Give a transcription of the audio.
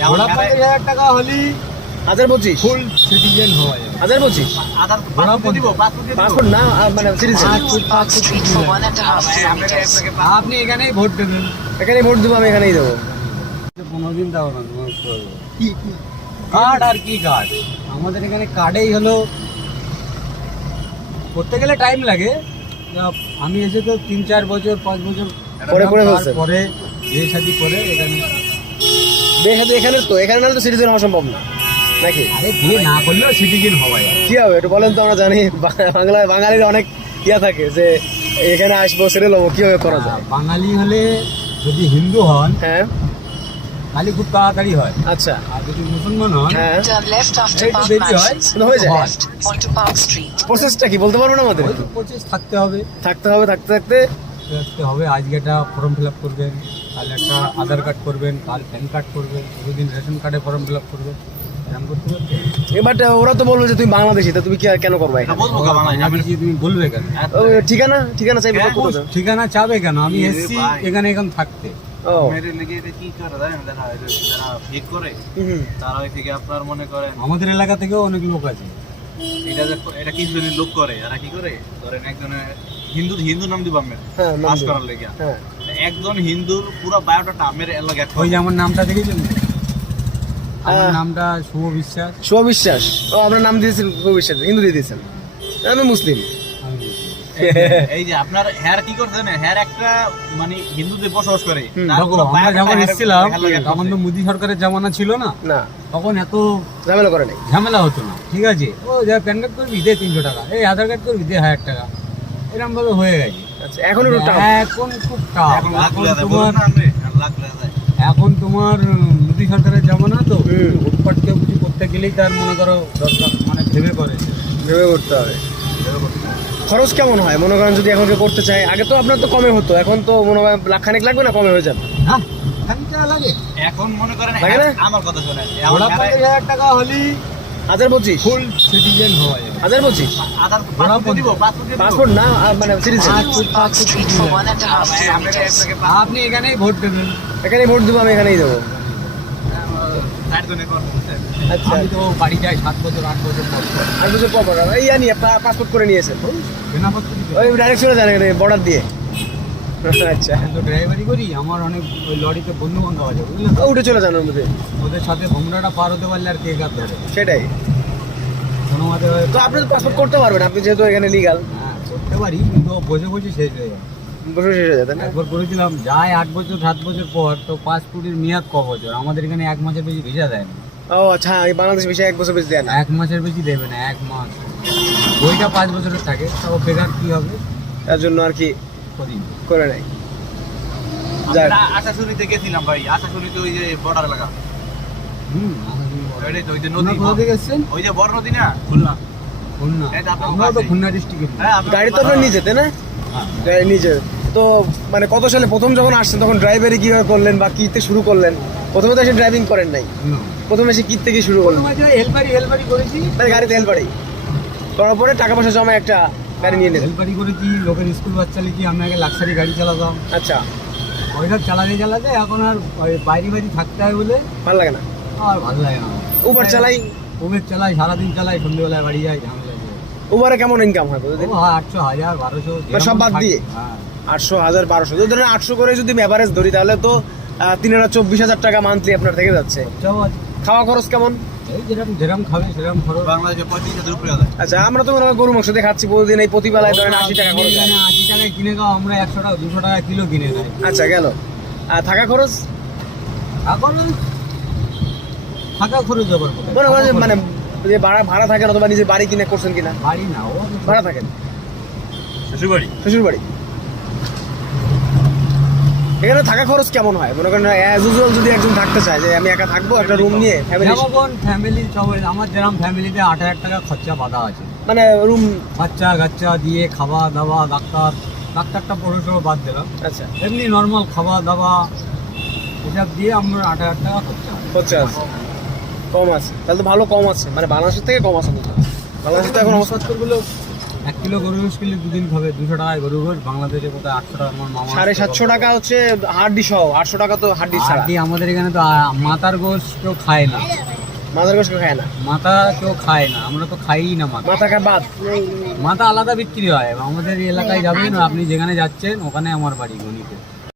50,000 টাকা হলি 1025 ফুল সিটিজেন হওয়া যাবে। 1025 পাসপোর্ট না মানে সিটিজেন। আপনি এখানেই ভোট দেবেন। এখানে ভোট দেবো, আমি এখানেই দেবো। 15 দিন দাও না কি কার্ড আর কি কার্ড, আমাদের এখানে কার্ডেই হলো করতে গেলে টাইম লাগে। আমি এসে তো 3-4 বছর 5 বছর পরে ফেলছেন। পরে বিয়ে শাদী করে এখানে। এখানে তো এখানে নাহলে তো সিটিজেন হওয়া সম্ভব না নাকি? আরে বিয়ে না করলেও সিটিজেন হওয়া যায়। কি হবে একটু বলেন তো, আমরা জানি বাঙালির অনেক ইয়া থাকে যে এখানে আসবো সেটেল হবো, কিভাবে করা যায়? বাঙালি হলে যদি হিন্দু হন হ্যাঁ তাহলে খুব তাড়াতাড়ি হয়, আচ্ছা আর যদি মুসলমান হন হ্যাঁ Turn left after একটু Park দেরি হয়। Mansions. হয়ে যায়। হয়। Onto Park Street. প্রসেসটা কি বলতে পারবেন আমাদের? ওই তো প্রচেস থাকতে হবে থাকতে হবে। আজকে একটা ফর্ম ফিল আপ করবেন, কাল একটা আধার কার্ড করবেন, কাল প্যান কার্ড করবেন, দুদিন রেশন কার্ডে ফর্ম ফিল আপ করবেন, এরকম করতে করতে। এবার ওরা তো বলবে যে তুমি বাংলাদেশি, তা তুমি কেন করবা এখানে? বাংলাদেশি তুমি বলবে কেন? ও, ঠিকানা চাইবে তো কোথাও? ঠিকানা চাবে কেন? আমি এসছি এখানে এখন থাকতে। ও হুম। তারা ওই থেকে আপনার মনে করেন আমাদের এলাকা থেকেও অনেক লোক আছে। এটা কিছু জনের লোক করে, এরা কি করে ধরেন একজনের হিন্দু নাম দিব আমি হ্যাঁ নাম পাস দিন। করার লেগে হ্যাঁ একজন হিন্দুর পুরো বায়োডাটা আমের এলাকা অ্যাড ওই যে আমার নামটা দেখেছেন, আমার হ্যাঁ। নামটা শুভ বিশ্বাস। শুভ বিশ্বাস। ও আপনার নাম দিয়েছেন শুভ বিশ্বাস, হিন্দু দিয়ে দিয়েছেন। আমি মুসলিম। আমি এই যে আপনার হেয়ার কি করছে না, হেয়ার একটা মানে হিন্দুদের বসবাস করে হুম, তার দেখো, পুরো আমরা biodata যখন hair- এসেছিলাম hair লাগে তখন তো মোদী সরকারের জামানা ছিল না, না তখন এত ঝামেলা করে নাই। ঝামেলা হতো না। ঠিক আছে, ও যা প্যান কার্ড করবি দে 300 টাকা, এই আধার কার্ড করবি দে 1000 টাকা, এরকম ভাবে হয়ে গেছে। আচ্ছা এখন একটু টাফ। এখন খুব টাফ। এখন লাখ এখন লাখ তোমার বলুন না আপনি, লাখ লাখ যায়। এখন তোমার মোদী সরকারের জামানা তো, হুম। হুটপাট কেউ কিছু করতে গেলেই তার মনে করো দরকার, মানে ভেবে করে। ভেবে করতে হবে। খরচ কেমন হয় মনে করেন যদি এখন কেউ করতে চায়? আগে তো আপনার তো কমে হতো, এখন তো মনে হয় লাখখানেক লাগবে না, কমে হয়ে যাবে। হ্যাঁ, খানিকটা লাগে। এখন মনে করেন লাগে না? আমার কথা শোনেন, ওরা 50,000 টাকা হলি 1025 ফুল সিটিজেন হওয়া যাবে। 1025 আধার পাসপোর্ট দিব, পাসপোর্ট না মানে citizen. Onto Park Street for 1.5 kilometers. আপনি এখানেই ভোট দেবেন। এখানে ভোট দেবো, আমি এখানেই দেবো। আচ্ছা আমি তো বাড়ি যাই 7 বছর 8 বছর পর পর। 8 বছর পর এই নিয়ে পাসপোর্ট করে নিয়েছেন? বেনাপত্র দিতে ওই ডাইরেক্ট চলে যান এখানে বর্ডার দিয়ে। আচ্ছা আমি তো ড্রাইভারি করি, আমার অনেক ওই লরিতে বন্ধু বান্ধব আছে, বুঝলেন তো? উঠে চলে যান ওর মধ্যে। ওদের সাথে ভোমরাটা পার হতে পারলে আর কে কাপ ধরে সেটাই কোনো মতে তো আপনি তো পাসপোর্ট করতে পারবেন, আপনি যেহেতু এখানে লিগাল। হ্যাঁ করতে পারি, কিন্তু বসে বসে শেষ হয়ে যায়। বসে শেষ হয়ে যেতেন না? একবার করেছিলাম, যায় 8 বছর 7 বছর পর, তো পাসপোর্টের মেয়াদ ক বছর? আমাদের এখানে 1 মাসের বেশি ভিসা দেয় না। ও আচ্ছা, এই বাংলাদেশ বিষয়ে 1 বছর বেশি দেয় না। 1 মাসের বেশি দেবে না, 1 মাস। ওইটা 5 বছরের থাকে, তাও বেকার কি হবে? তার জন্য আর কি করি করে নাই। যাক। আমরা আশাশুনিতে গেছিলাম ভাই, আশাশুনিতে ওই যে বর্ডার এলাকা, ওইটাই তো ওই যে নদী, কোথা থেকে এসছেন? ওই যে বড় নদী না খুলনা। খুলনা। এই তো আপনার আমরাও তো পাশেই। খুলনা ডিস্ট্রিক্টের। হ্যাঁ, আপনার গাড়ি তো আপনার নিজে, তাই না? গাড়ি নিজে। তো মানে কত সালে প্রথম যখন আসছেন তখন ড্রাইভারি কিভাবে করলেন বা কিতে শুরু করলেন? প্রথমে তো এসে ড্রাইভিং করেন নাই, প্রথমে এসে কি থেকে শুরু করলেন? হেলপারি করেছি। তাই গাড়িতে হেল্পারি করার পরে টাকা পয়সা জমা একটা গাড়ি নিয়ে নিলেন। হেলপারি করেছি, লোকের স্কুল বাচ্চা লিখি, আমি আগে লাক্সারি গাড়ি চালাতাম। আচ্ছা, ওইসব চালাতে এখন আর ওই বাইরে থাকতে হয় বলে ভালো লাগে না? আর ভালো লাগে না। উবার চালাই, উবের চালাই, সারাদিন চালাই, সন্ধ্যেবেলায় বাড়ি যাই, ঝামেলা আছে। উবারে কেমন ইনকাম হয় প্রতিদিন? 800, 1000, 1200 মানে সব বাদ দিয়ে? হ্যাঁ। 800, 1000, 1200, তো ধরেন 800 করে যদি অ্যাভারেজ ধরি তাহলে তো 3,24,000 টাকা মান্থলি আপনার থেকে যাচ্ছে। খরচাও আছে। খাওয়া খরচ কেমন? এই যেরকম খাবে সেরকম খরচ। বাংলাদেশে 35,000 উপরে যায়। আচ্ছা, আমরা তো মনে হয় গরু মাংস দিয়ে খাচ্ছি প্রতিদিন, এই প্রতিবেলায় ধরেন 80 টাকা খরচ হয়। এখানে 80 টাকায় কিনে খাও, আমরা 100 টাকা 200 টাকা কিলো কিনে খাই। আচ্ছা গেল। আর থাকা খরচ এখন থাকা খরচ আবার কোথায়? মনে করেন যে মানে যে ভাড়া থাকেন অথবা নিজের বাড়ি কিনে করছেন কিনা? বাড়ি না, ও ভাড়া থাকেন শ্বশুরবাড়ি। শ্বশুর বাড়ি। এখানে থাকা খরচ কেমন হয় মনে করেন অ্যাজ ইউজুয়াল যদি একজন থাকতে চায় যে আমি একা থাকবো একটা রুম নিয়ে ফ্যামিলি, যেমন ফ্যামিলি সবাই, আমার যেরকম ফ্যামিলিতে 8,000 টাকা খরচা বাঁধা আছে, মানে রুম? বাচ্চা কাচ্চা দিয়ে খাওয়া দাওয়া, ডাক্তারটা পড়াশোনা বাদ দিলাম, আচ্ছা এমনি নর্মাল খাওয়া দাওয়া এসব দিয়ে আমার 8,000 টাকা খরচা হয়। খরচা আছে, কম আছে তাহলে তো ভালো, কম আছে মানে বাংলাদেশের থেকে কম আছে তো। বাংলাদেশে তো এখন অবস্থা জিনিসপত্রগুলো 1 কিলো গরু গোশ কিনলে 2 দিন খাবে। 200 টাকায় গরু গোশ, বাংলাদেশে কোথায় 800 টাকা। আমার মামা 750 টাকা হচ্ছে হাড্ডি সহ, 800 টাকা তো হাড্ডি ছাড়া। হাড্ডি আমাদের এখানে তো মাথার গোশ কেউ খায় না, মাথার গোশ খায় না, মাথা কেউ খায় না, আমরা তো খাই না মাথা। মাথা খায় বাদ। মাথা আলাদা বিক্রি হয়। আমাদের এই এলাকায় যাবেন, আপনি যেখানে যাচ্ছেন ওখানে আমার বাড়ি গণিতে।